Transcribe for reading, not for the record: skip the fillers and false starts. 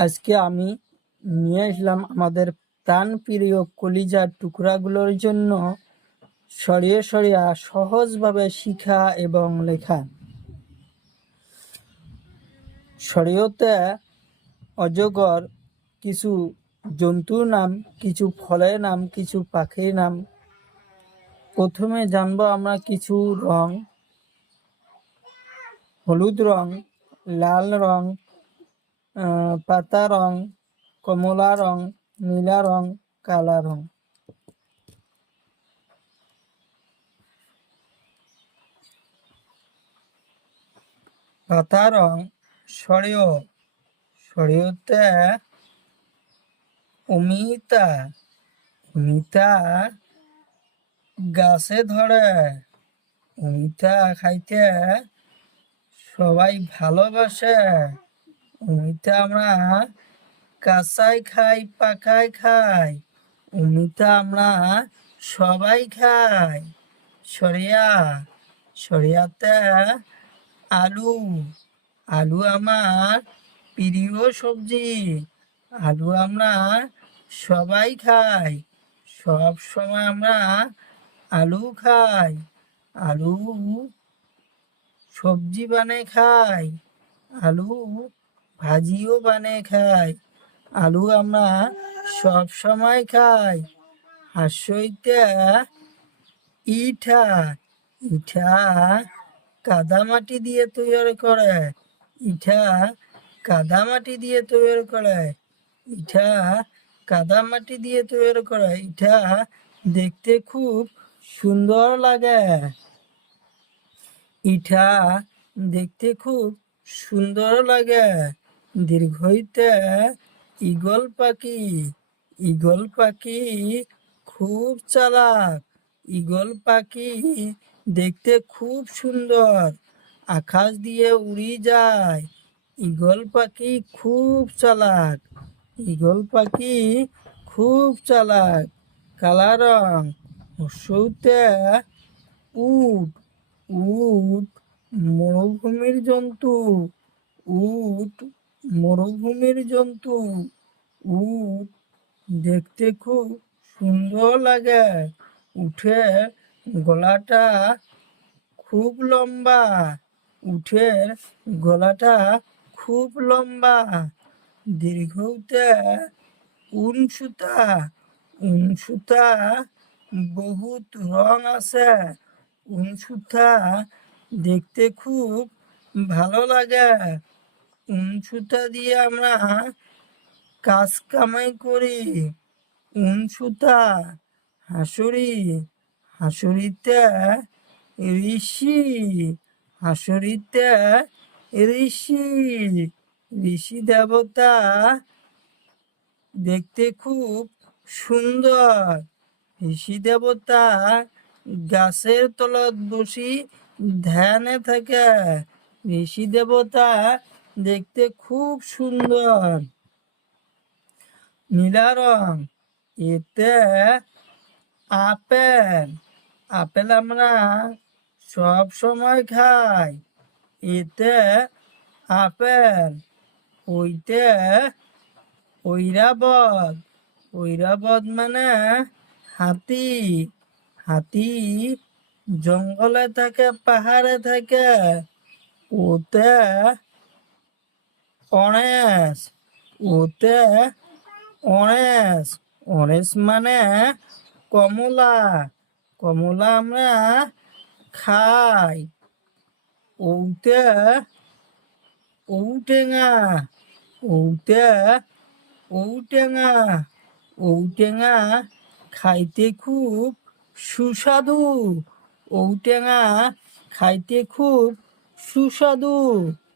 আজকে আমি নিয়ে আসলাম আমাদের প্রাণ প্রিয় কলিজার টুকরাগুলোর জন্য সরিয়ে সরিয়া সহজভাবে শিখা এবং লেখা। শরীয়তে অজগর কিছু জন্তুর নাম, কিছু ফলের নাম, কিছু পাখির নাম। প্রথমে জানবো আমরা কিছু রং: হলুদ রং, লাল রং, পাতা রং, কমলা রং, নীলা রং, কালা রং। পাতা রং শরীয়তে অমিতা গাছে ধরে। অমিতা খাইতে সবাই ভালোবাসে। অমিতা আমরা কাঁচাই খাই, পাকাই খাই। অমিতা আমরা সবাই খাই। শরিয়াতে আলু আমার প্রিয় সবজি। আলু আমরা সবাই খাই, সব সময় আমরা আলু খাই। আলু সবজি বানিয়ে খাই, আলু ভাজিও বানিয়ে খাই। আলু আমরা সব সময় খাই। হাঁসইতে ইটা কাদামাটি দিয়ে তৈরি করে। কাদামাটি দিয়ে তৈরি করে। ইটা দেখতে খুব সুন্দর লাগে। দীর্ঘইতে ঈগল পাখি খুব চালাক। ঈগল পাখি দেখতে খুব সুন্দর, আকাশ দিয়ে উড়ে যায়। ঈগল পাখি খুব চালাক। কালা রং হর্ষইতে উট মরুভূমির জন্তু। উট দেখতে খুব সুন্দর লাগে। উটের গলাটা খুব লম্বা। দীর্ঘতে উনসুতা বহুত রং আছে। উনসুতা দেখতে খুব ভালো লাগে। উনসুতা দিয়ে আমরা কাজ কামাই করি। উনসুতা হাঁসুরিতে ঋষি দেবতা দেখতে খুব সুন্দর। ঋষি দেবতা গাছের তলত বসি ধ্যানে থাকে। ঋষি দেবতা দেখতে খুব সুন্দর। নীলা রং এতে আপেল আমরা সব সময় খাই। এতে আপেল। ওইতে ঐরাবত মানে হাতি জঙ্গলে থাকে, পাহাড়ে থাকে। ওতে অরেঞ্জ মানে কমলা আমরা খাই। ঔটেঙা খাইতে খুব সুস্বাদু।